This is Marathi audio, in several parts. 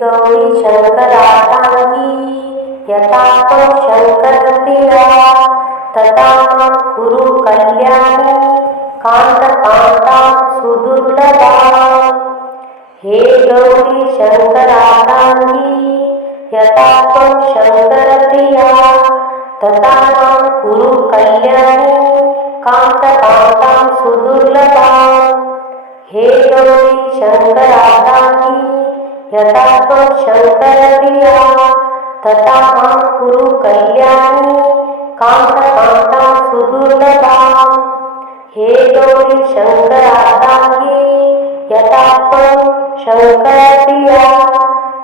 गौरी शंकरार्धांगी यथा त्वं शंकरप्रिया तथा मां कुरु कल्याणी कान्तकान्तां सुदुर्लभाम्। हे गौरी शंकरार्धांगी यथा त्वं शंकरप्रिया तथा मां कुरु कल्याणी कान्तकान्तां सुदुर्लभाम्। हे गौरी शंकरार्धांगी यथा त्वं शंकरप्रिया तथा मां कुरु कल्याणी कान्तकान्तां सुदुर्लभाम्। हे गौरी शंकरार्धांगी यथा त्वं शंकरप्रिया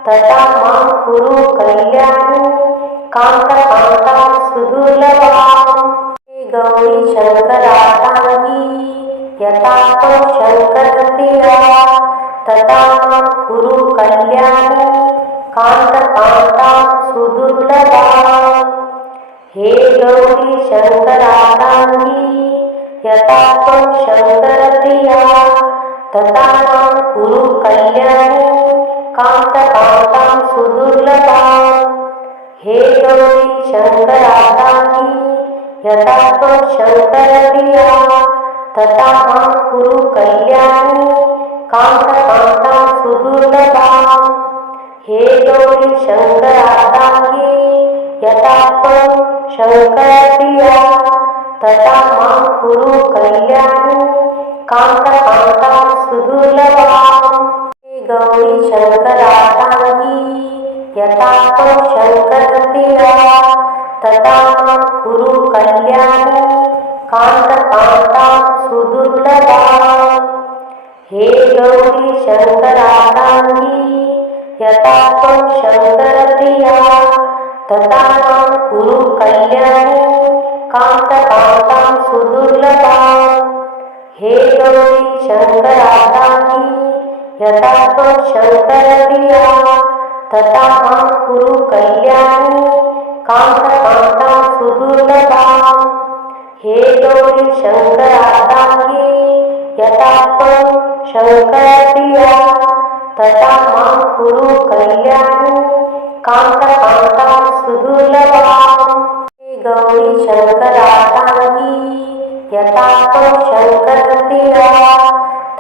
तथा मां कुरु कल्याणी कान्तकान्तां सुदुर्लभाम्। हे गौरी शंकरार्धांगी यथा त्वं शंकरप्रिया तथा मां कुरु कल्याणी कान्तकान्तां सुदुर्लभाम्। हे गौरी शंकरार्धांगी यथा त्वं शंकरप्रिया तथा मां कुरु कल्याणी कान्तकान्तां सुदुर्लभाम्। हे गौरी शंकरार्धांगी यथा त्वं शंकरप्रिया तथा मां कुरु कल्याणी कान्तकान्तां सुदुर्लभाम्। हे गौरी शंकरार्धांगी यथा त्वं शंकरप्रिया तथा मां कुरु कल्याणी कान्तकान्तां सुदुर्लभाम्। हे गौरी शंकरार्धांगी यथा त्वं शंकरप्रिया तथा मां कुरु कल्याणी कान्तकान्तां सुदुर्लभाम्। हे गौरी शंकरार्धांगी यथा त्वं शंकरप्रिया तथा मां कुरु कल्याणी कान्तकान्तां सुदुर्लभाम्। हे गौरी शंकरार्धांगी यथा त्वं शंकरप्रिया तथा मां कुरु कल्याणी कान्तकान्तां सुदुर्लभाम्। हे गौरी शंकरार्धांगी यथा त्वं शंकरप्रिया तथा मां कुरु कल्याणी कान्तकान्तां सुदुर्लभाम्। हे गौरी शंकरार्धांगी यथा त्वं शंकरप्रिया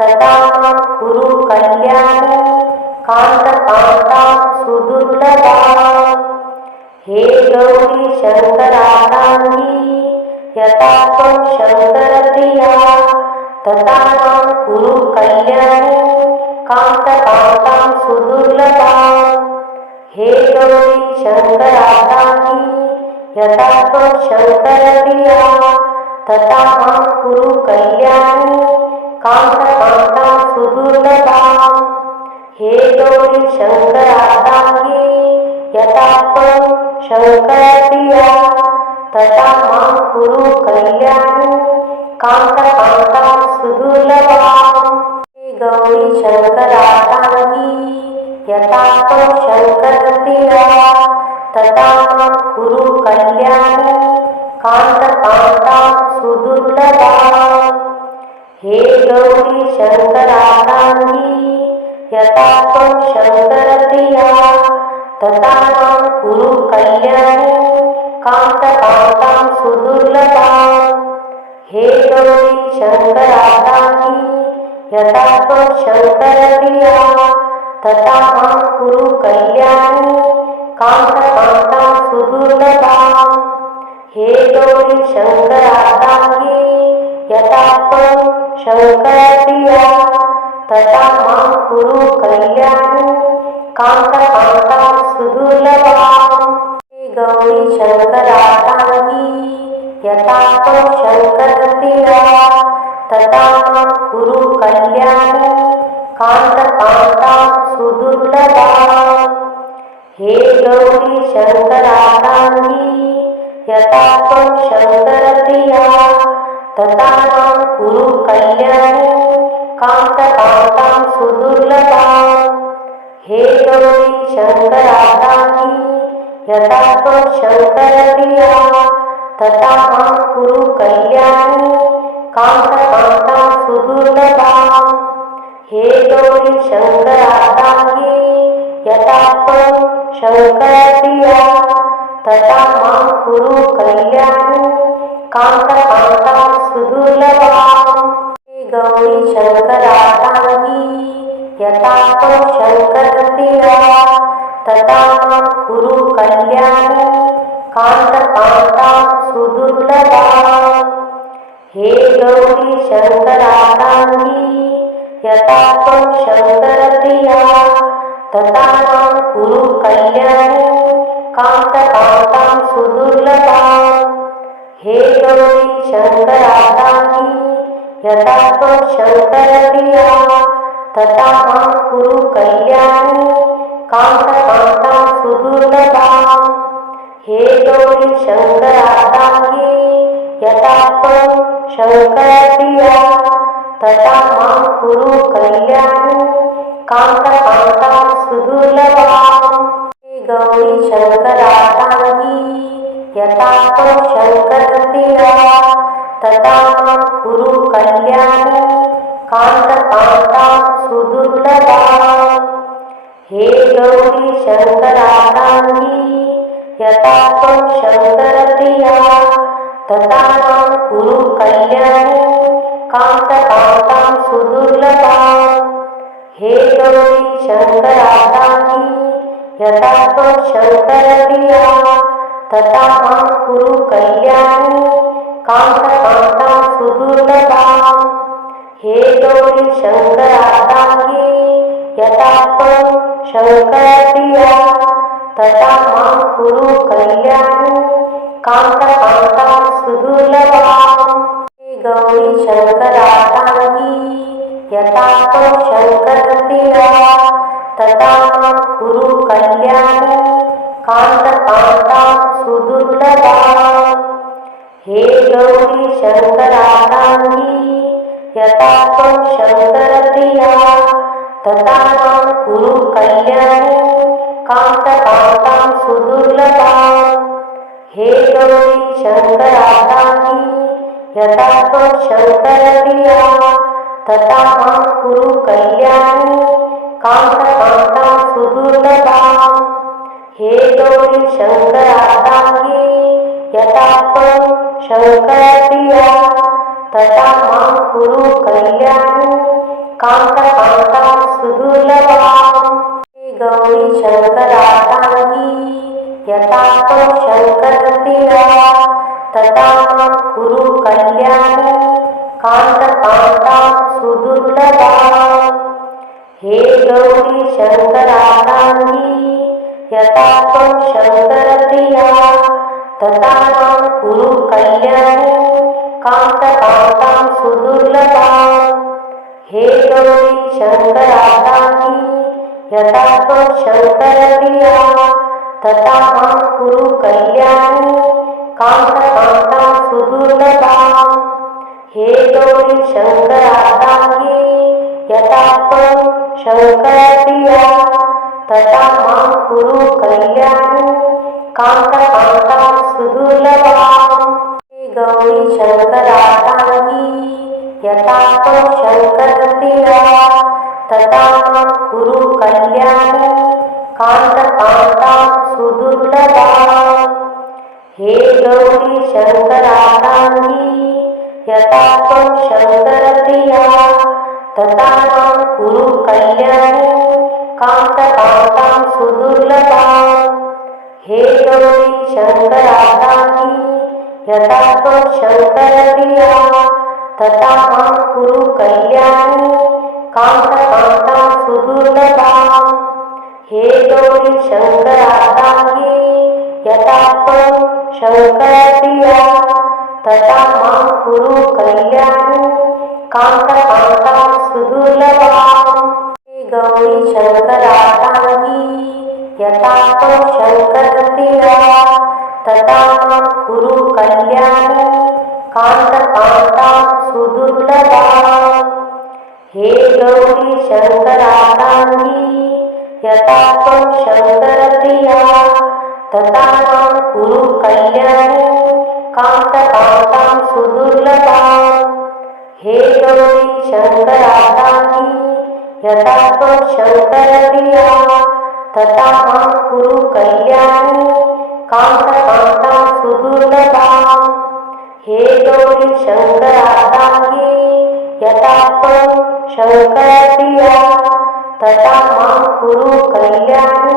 तथा मां कुरु कल्याणी कान्तकान्तां सुदुर्लभाम्। हे गौरी शंकरार्धांगी यथा त्वं शंकरप्रिया तथा मां कुरु कल्याणी कान्तकान्तां सुदुर्लभाम्। हे गौरी शंकरार्धांगी यथा त्वं शंकरप्रिया तथा मां कुरु कल्याणी कान्तकान्तां सुदुर्लभाम्। हे गौरी शंकरार्धांगी यथा त्वं शंकरप्रिया तथा मां कुरु कल्याणी कान्तकान्तां सुदुर्लभाम्। हे गौरी शंकरार्धांगी यथा त्वं शंकरप्रिया तथा मां कुरु कल्याणी कान्तकान्तां सुदुर्लभाम्। हे गौरी शंकरार्धांगी यथा त्वं शंकरप्रिया तथा मां कुरु कल्याणी कान्तकान्तां सुदुर्लभाम्। हे गौरी शंकरार्धांगी यथा त्वं शंकरप्रिया तथा मां कुरु कल्याणी कान्तकान्तां सुदुर्लभाम्। हे गौरी शंकरार्धांगी यथा त्वं शंकरप्रिया तथा मां कुरु कल्याणी कान्तकान्तां सुदुर्लभाम्। हे गौरी शंकरार्धांगी यथा त्वं शंकरप्रिया तथा मां कुरु कल्याणी कान्तकान्तां सुदुर्लभाम्। हे गौरी शंकरार्धांगी यथा त्वं शंकरप्रिया तथा मां कुरु कल्याणी कान्तकान्तां सुदुर्लभाम्। हे गौरी शंकरार्धांगी यथा त्वं शंकरप्रिया तथा मां कुरु कल्याणी कान्तकान्तां सुदुर्लभाम्। हे गौरी शंकरार्धांगी यथा त्वं शङ्करप्रिया तथा मां कुरु कल्याणी कान्तकान्तां सुदुर्लभाम्। हे गौरी शङ्करार्धाङ्गी यथा त्वं शङ्करप्रिया तथा मां कुरु कल्याणी कान्तकान्तां सुदुर्लभाम्। हे गौरी शङ्करार्धाङ्गी यथा त्वं शङ्करप्रिया तथा मां कुरु कल्याणी कान्तकान्तां सुदुर्लभाम्। हे गौरी शङ्करार्धाङ्गी यथा त्वं शङ्करप्रिया तथा मां कुरु कल्याणी कान्तकान्तां सुदुर्लभाम्। हे गौरी शङ्करार्धाङ्गी यथा त्वं शङ्करप्रिया तथा मां कुरु कल्याणी कान्तकान्तां सुदुर्लभाम्। हे गौरी शङ्करार्धाङ्गी यथा त्वं शङ्करप्रिया तथा मां कुरु कल्याणी कान्तकान्तां सुदुर्लभाम्। हे गौरी शङ्करार्धाङ्गी यथा त्वं शङ्करप्रिया तथा मां कुरु कल्याणी कान्तकान्तां सुदुर्लभाम्। हे गौरी शङ्करार्धाङ्गी यथा त्वं शङ्करप्रिया तथा मां कुरु कल्याणी कान्तकान्तां सुदुर्लभाम्। हे गौरी शङ्करार्धाङ्गी यथा त्वं शङ्करप्रिया तथा मां कुरु कल्याणी कान्तकान्तां सुदुर्लभाम्। हे गौरी शङ्करार्धाङ्गी यथा त्वं शङ्करप्रिया तथा मां कुरु कल्याणी कान्तकान्तां सुदुर्लभाम्। हे गौरी शङ्करार्धाङ्गी यथा त्वं शङ्करप्रिया तथा मां कुरु कल्याणी कान्तकान्तां सुदुर्लभाम्। हे गौरी शङ्करार्धाङ्गी यथा त्वं शङ्करप्रिया तथा मां कुरु कल्याणी कान्तकान्तां सुदुर्लभाम्। हे गौरी शङ्करार्धाङ्गी यथा त्वं शङ्करप्रिया तथा मां कुरु कल्याणी कान्तकान्तां सुदुर्लभाम्। हे गौरी शङ्करार्धाङ्गी यथा त्वं शङ्करप्रिया तथा मां कुरु कल्याणी कान्तकान्तां सुदुर्लभाम्। हे गौरी शङ्करार्धाङ्गी यथा त्वं शङ्करप्रिया तथा मां कुरु कल्याणी कान्तकान्तां सुदुर्लभाम्। हे गौरी शङ्करार्धाङ्गी यथा त्वं शङ्करप्रिया तथा मां कुरु कल्याणी कान्तकान्तां सुदुर्लभाम्। हे गौरी शङ्करार्धाङ्गी यथा त्वं शङ्करप्रिया तथा मां कुरु कल्याणी कान्तकान्तां सुदुर्लभाम्। हे गौरी शङ्करार्धाङ्गी यथा त्वं शङ्करप्रिया तथा मां कुरु कल्याणी कान्तकान्तां सुदुर्लभाम्। हे गौरी शङ्करार्धाङ्गी यथा त्वं शङ्करप्रिया तथा मां कुरु कल्याणी कान्तकान्तां सुदुर्लभाम्। हे गौरी शङ्करार्धाङ्गी यथा त्वं शङ्करप्रिया तथा मां कुरु कल्याणी कान्तकान्तां सुदुर्लभाम्। हे गौरी शङ्करार्धाङ्गी यथा त्वं शङ्करप्रिया तथा मां कुरु कल्याणी कान्तकान्तां सुदुर्लभाम्। हे गौरी शङ्करार्धाङ्गी यथा त्वं शङ्करप्रिया तथा मां कुरु कल्याणी कान्तकान्तां सुदुर्लभाम्। हे गौरी शङ्करार्धाङ्गी यथा त्वं शङ्करप्रिया तथा मां कुरु कल्याणी कान्तकान्तां सुदुर्लभाम्। हे गौरी शङ्करार्धाङ्गी यथा त्वं शङ्करप्रिया तथा मां कुरु कल्याणी कान्तकान्तां सुदुर्लभाम्। हे गौरी शङ्करार्धाङ्गी यथा त्वं शङ्करप्रिया तथा मां कुरु कल्याणी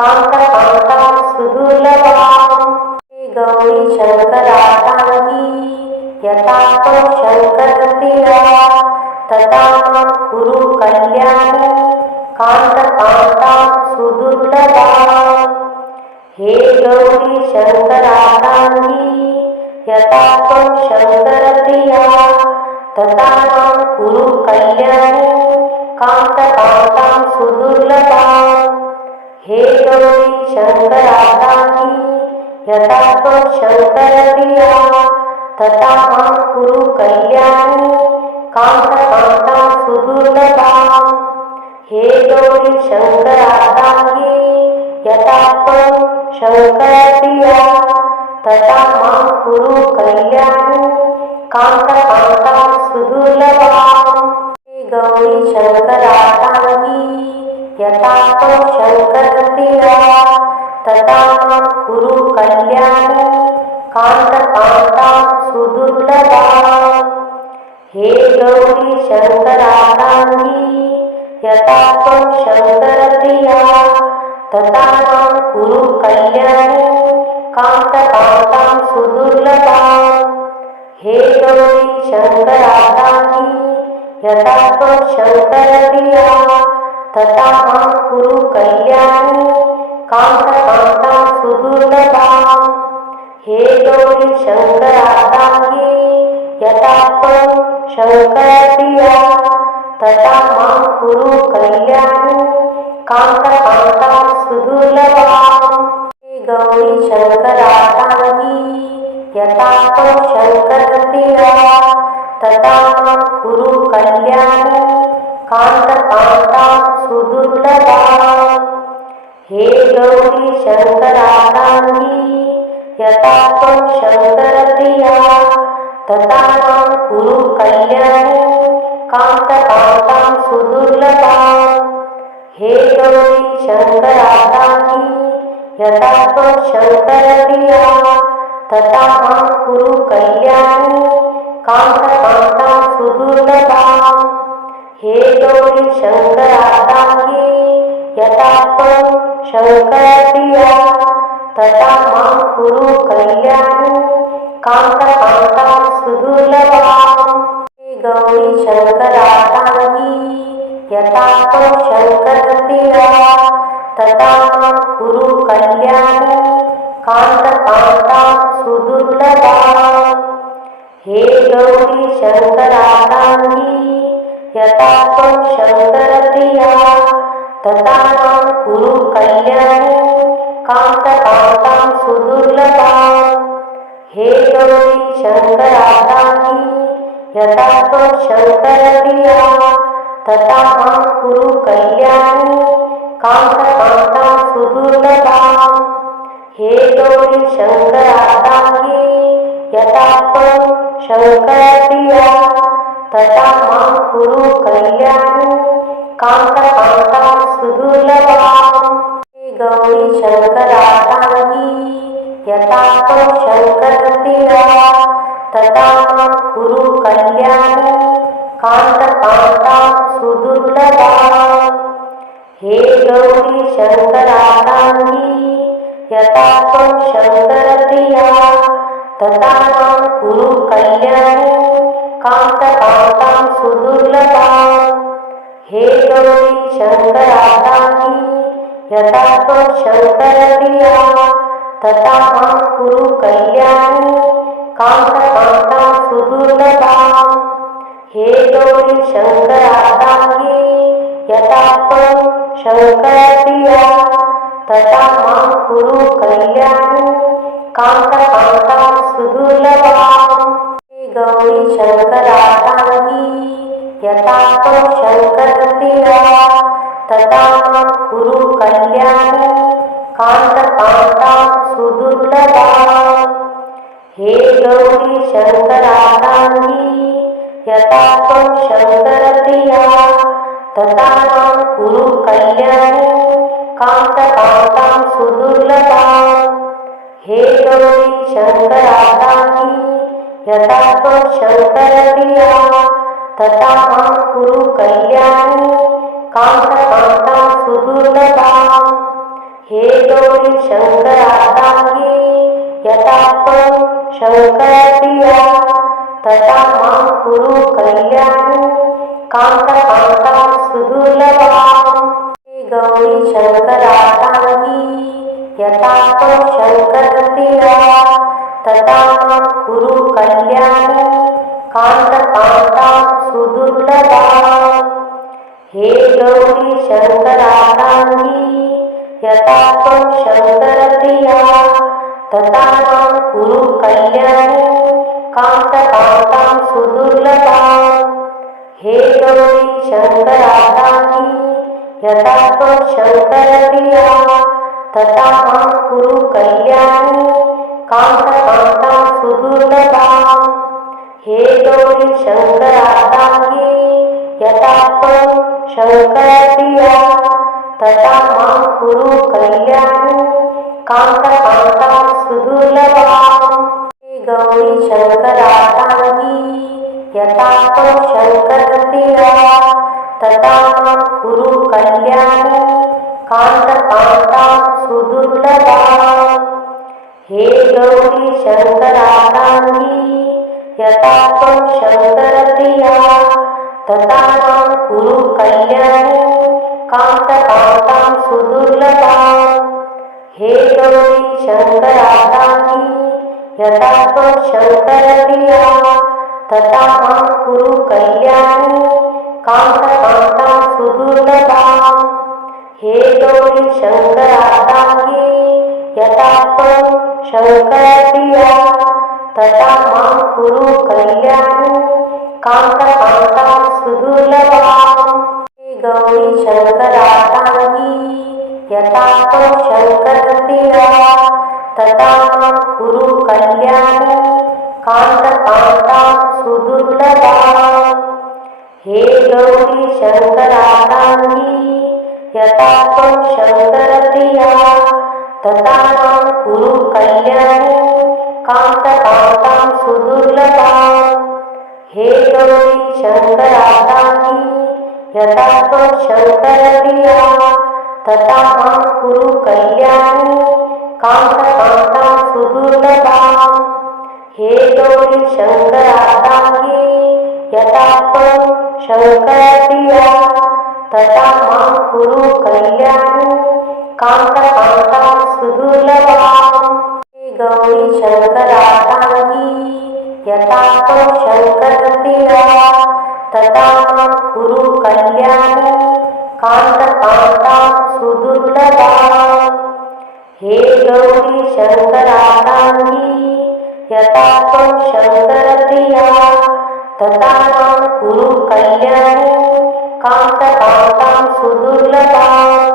कान्तकान्तां सुदुर्लभाम्। हे गौरी शङ्करार्धाङ्गी यथा त्वं शङ्करप्रिया तथा मां कुरु कल्याणी कान्तकान्तां सुदुर्लभाम्। हे गौरी शङ्करार्धाङ्गी यथा त्वं शङ्करप्रिया तथा मां कुरु कल्याणी कान्तकान्तां सुदुर्लभाम्। हे गौरी शङ्करार्धाङ्गी यथा त्वं शङ्करप्रिया तथा मां कुरु कल्याणी कान्तकान्तां सुदुर्लभाम्। हे गौरी शङ्करार्धाङ्गी यथा त्वं शङ्करप्रिया तथा मां कुरु कल्याणी कान्तकान्तां सुदुर्लभाम्। हे गौरी शङ्करार्धाङ्गी यथा त्वं शङ्करप्रिया तथा मां कुरु कल्याणी कान्तकान्तां सुदुर्लभाम्। हे गौरी शङ्करार्धाङ्गी यथा त्वं शङ्करप्रिया तथा मां कुरु कल्याणी कान्तकान्तां सुदुर्लभाम्। हे गौरी शङ्करार्धाङ्गी यथा त्वं शङ्करप्रिया तथा मां कुरु कल्याणी कान्तकान्तां सुदुर्लभाम्। हे गौरी शङ्करार्धाङ्गी यथा त्वं शङ्करप्रिया तथा मां कुरु कल्याणी कान्तकान्तां सुदुर्लभाम्। हे गौरी शङ्करार्धाङ्गी यथा त्वं शङ्करप्रिया तथा मां कुरु कल्याणी कान्तकान्तां सुदुर्लभाम्। हे गौरी शङ्करार्धाङ्गी यथा त्वं शङ्करप्रिया तथा मां कुरु कल्याणी कान्तकान्तां सुदुर्लभाम्। हे गौरी शङ्करार्धाङ्गी यथा त्वं शङ्करप्रिया तथा मां कुरु कल्याणी कान्तकान्तां सुदुर्लभाम्। हे गौरी शङ्करार्धाङ्गी यथा त्वं शङ्करप्रिया तथा मां कुरु कल्याणी कान्तकान्तां सुदुर्लभाम्। हे गौरी शङ्करार्धाङ्गी यथा त्वं शङ्करप्रिया तथा मां कुरु कल्याणी कान्तकान्तां सुदुर्लभाम्। हे गौरी शङ्करार्धाङ्गी यथा त्वं शङ्करप्रिया तथा मां कुरु कल्याणी कान्तकान्तां सुदुर्लभाम्। हे गौरी शङ्करार्धाङ्गी यथा त्वं शङ्करप्रिया तथा मां कुरु कल्याणी कान्तकान्तां सुदुर्लभाम्। हे गौरी शङ्करार्धाङ्गी यथा त्वं शङ्करप्रिया तथा मां कुरु कल्याणी कान्तकान्तां सुदुर्लभाम्। हे गौरी शङ्करार्धाङ्गी यथा त्वं शङ्करप्रिया तथा मां कुरु कल्याणी कान्तकान्तां सुदुर्लभाम्। हे गौरी शङ्करार्धाङ्गी यथा त्वं शङ्करप्रिया तथा मां कुरु कल्याणी कान्तकान्तां सुदुर्लभाम्। हे गौरी शङ्करार्धाङ्गी यथा त्वं शङ्करप्रिया तथा मां कुरु कल्याणी कान्तकान्तां सुदुर्लभाम्। हे गौरी शङ्करार्धाङ्गी यथा त्वं शङ्करप्रिया तथा मां कुरु कल्याणी कान्तकान्तां सुदुर्लभाम्। हे गौरी शङ्करार्धाङ्गी यथा त्वं शङ्करप्रिया तथा मां कुरु कल्याणी कान्तकान्तां सुदुर्लभाम्। हे गौरी शङ्करार्धाङ्गी यथा त्वं शङ्करप्रिया तथा मां कुरु कल्याणी कान्तकान्तां सुदुर्लभाम् हे गौरी शङ्करार्धाङ्गी यथा त्वं शङ्करप्रिया तथा मां कुरु कल्याणी कान्तकान्तां सुदुर्लभाम् हे गौरी शङ्करार्धाङ्गी यथा त्वं शङ्करप्रिया तथा मां कुरु कल्याणी कान्तकान्तां सुदुर्लभाम् हे गौरी शङ्करार्धाङ्गी यथा त्वं शङ्करप्रिया तथा मां कुरु कल्याणी कान्तकान्तां सुदुर्लभाम् हे गौरी शङ्करार्धाङ्गी यथा त्वं शङ्करप्रिया तथा मां कुरु कल्याणी कान्तकान्तां सुदुर्लभाम् हे गौरी शङ्करार्धाङ्गी यथा त्वं शङ्करप्रिया तथा मां कुरु कल्याणी कान्तकान्तां सुदुर्लभाम् हे गौरी शङ्करार्धाङ्गी यथा त्वं शङ्करप्रिया तथा मां कुरु कल्याणी कान्तकान्तां सुदुर्लभाम् हे गौरी शङ्करार्धाङ्गी यथा त्वं शङ्करप्रिया तथा मां कुरु कल्याणी कान्तकान्तां सुदुर्लभाम् हे गौरी शङ्करार्धाङ्गी यथा त्वं शङ्करप्रिया तथा मां कुरु कल्याणी कान्तकान्तां सुदुर्लभाम् हे गौरी शङ्करार्धाङ्गी यथा त्वं शङ्करप्रिया तथा मां कुरु कल्याणी कान्तकान्तां सुदुर्लभाम् हे गौरी शङ्करार्धाङ्गी यथा त्वं शङ्करप्रिया तथा मां कुरु कल्याणी कान्तकान्तां सुदुर्लभाम् हे गौरी शङ्करार्धाङ्गी यथा त्वं शङ्करप्रिया तथा मां कुरु कल्याणी कान्तकान्तां सुदुर्लभाम् हे गौरी शङ्करार्धाङ्गी यथा त्वं शङ्करप्रिया तथा मां कुरु कल्याणी कान्तकान्तां सुदुर्लभाम् हे गौरी शङ्करार्धाङ्गी यथा त्वं शङ्करप्रिया तथा मां कुरु कल्याणी कान्तकान्तां सुदुर्लभाम् हे गौरी शङ्करार्धाङ्गी यथा त्वं शङ्करप्रिया तथा मां कुरु कल्याणी कान्तकान्तां सुदुर्लभाम् हे गौरी शङ्करार्धाङ्गी यथा त्वं शङ्करप्रिया तथा मां कुरु कल्याणी कान्तकान्तां सुदुर्लभाम् हे गौरी शङ्करार्धाङ्गी यथा त्वं शङ्करप्रिया तथा मां कुरु कल्याणी कान्तकान्तां सुदुर्लभाम्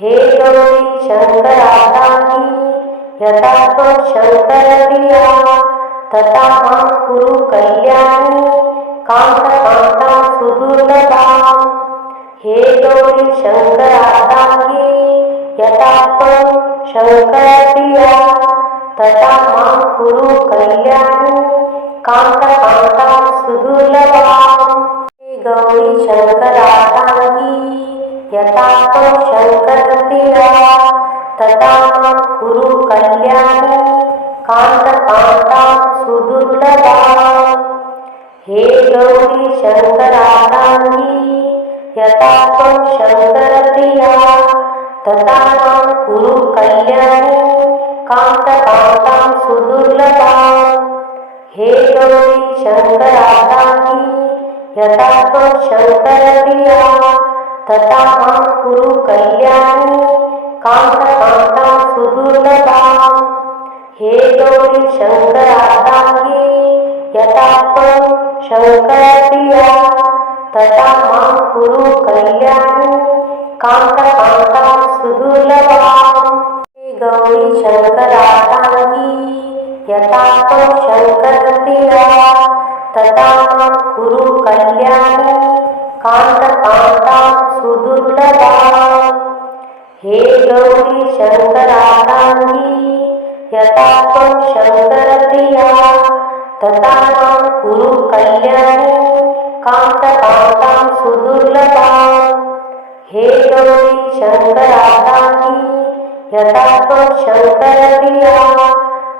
हे गौरी शङ्करार्धाङ्गी यथा त्वं शङ्करप्रिया तथा मां कुरु कल्याणी कान्तकान्तां सुदुर्लभाम् हे गौरी शङ्करार्धाङ्गी यथा त्वं शङ्करप्रिया तथा मां कुरु कल्याणी कान्तकान्तां सुदुर्लभाम् हे गौरी शङ्करार्धाङ्गी यथा त्वं शङ्करप्रिया तथा मां कुरु कल्याणी कान्तकान्तां सुदुर्लभाम् हे गौरी शङ्करार्धाङ्गी यथा त्वं शङ्करप्रिया तथा मां कुरु कल्याणी कान्तकान्तां सुदुर्लभाम् हे गौरी शङ्करार्धाङ्गी यथा त्वं शङ्करप्रिया तथा मां कुरु कल्याणी कान्तकान्तां सुदुर्लभाम् हे गौरी शङ्करार्धाङ्गी यथा त्वं शङ्करप्रिया तथा मां कुरु कल्याणी कान्तकान्तां सुदुर्लभाम् हे गौरी शङ्करार्धाङ्गी यथा त्वं शङ्करप्रिया तथा मां कुरु कल्याणी कान्तकान्तां सुदुर्लभाम् हे गौरी शंकरार्धांगी यथा त्वं शंकरप्रिया तथा मां कुरु कल्याणी कान्तकान्तां सुदुर्लभाम्। हे गौरी शंकरार्धांगी यथा त्वं शंकरप्रिया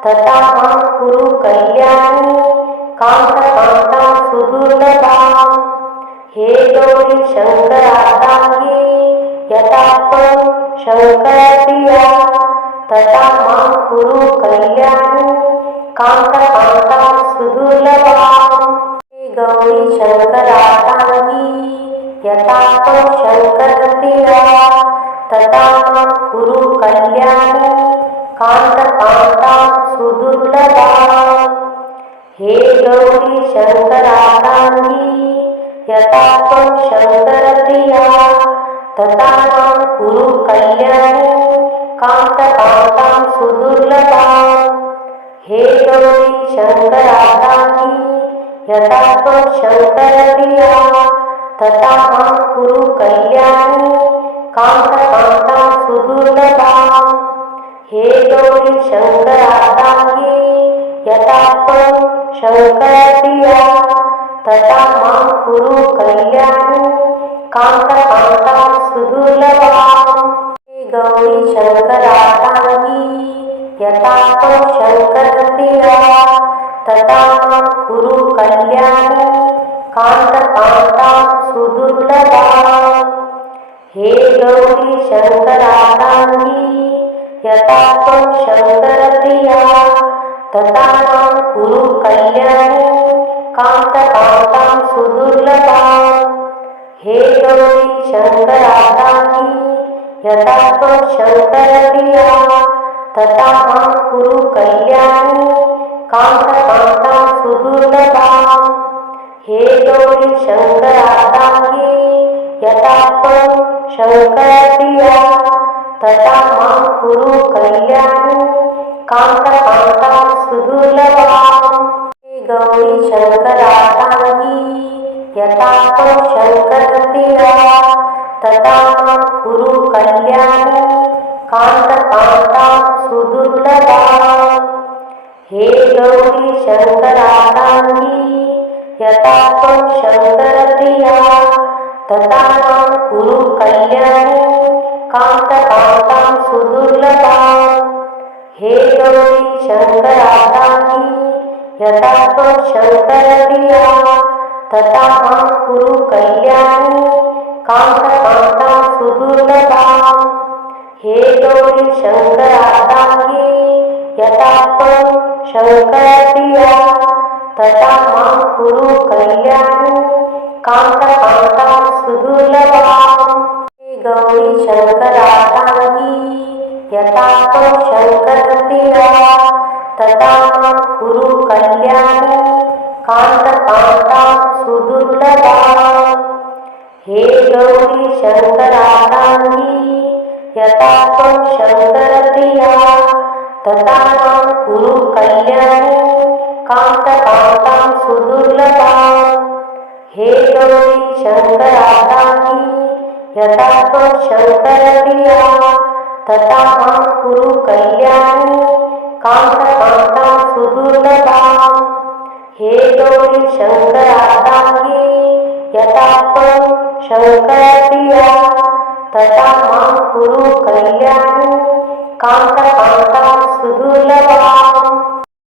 तथा मां कुरु कल्याणी कान्तकान्तां सुदुर्लभाम्। हे गौरी शंकरार्धांगी यथा त्वं शंकरप्रिया तथा मां कुरु कल्याणी कान्तकान्तां सुदुर्लभाम्। हे गौरी शंकरार्धांगी यथा त्वं शंकरप्रिया तथा मां कुरु कल्याणी कान्तकान्तां सुदुर्लभाम्। हे गौरी शंकरार्धांगी यथा त्वं शंकरप्रिया तथा मां कुरु कल्याणी कान्तकान्तां सुदुर्लभाम्। हे गौरी शंकरार्धांगी यथा त्वं शंकरप्रिया तथा मां कुरु कल्याणी कान्तकान्तां सुदुर्लभाम्। हे गौरी शंकरार्धांगी यथा त्वं शंकरप्रिया तथा मां कुरु कल्याणी कान्तकान्तां सुदुर्लभाम्। हे गौरी शंकरार्धांगी यथा त्वं शंकरप्रिया तथा मां कुरु कल्याणी कान्तकान्तां सुदुर्लभाम्। हे गौरी शंकरार्धांगी यथा त्वं शंकरप्रिया तथा मां कुरु कल्याणी कान्तकान्तां सुदुर्लभाम्। हे गौरी शंकरार्धांगी यथा त्वं शंकरप्रिया तथा मां कुरु कल्याणी कान्तकान्तां सुदुर्लभाम्। हे गौरी शंकरार्धांगी यथा त्वं शंकरप्रिया तथा मां कुरु कल्याणी कान्तकान्तां सुदुर्लभाम्। हे गौरी शंकरार्धांगी यथा त्वं शंकरप्रिया तथा मां कुरु कल्याणी कान्तकान्तां सुदुर्लभाम्। हे गौरी शंकरार्धांगी यथा त्वं शंकरप्रिया तथा मां कुरु कल्याणी कान्तकान्तां सुदुर्लभाम्। हे गौरी शंकरार्धांगी यथा त्वं शंकरप्रिया तथा मां कुरु कल्याणी कान्तकान्तां सुदुर्लभाम्। हे गौरी शंकरार्धांगी यथा त्वं शंकरप्रिया तथा मां कुरु कल्याणी कान्तकान्तां सुदुर्लभाम्। हे गौरी शंकरार्धांगी यथा त्वं शंकरप्रिया तथा मां कुरु कल्याणी कान्तकान्तां सुदुर्लभाम्। हे गौरी शंकरार्धांगी यथा त्वं शंकरप्रिया तथा मां कुरु कल्याणी कान्तकान्तां सुदुर्लभाम्। हे गौरी शंकरार्धांगी यथा त्वं शंकरप्रिया तथा मां कुरु कल्याणी कान्तकान्तां सुदुर्लभाम्। हे गौरी शंकरार्धांगी यथा त्वं शंकरप्रिया तथा मां कुरु कल्याणी कान्तकान्तां सुदुर्लभाम्।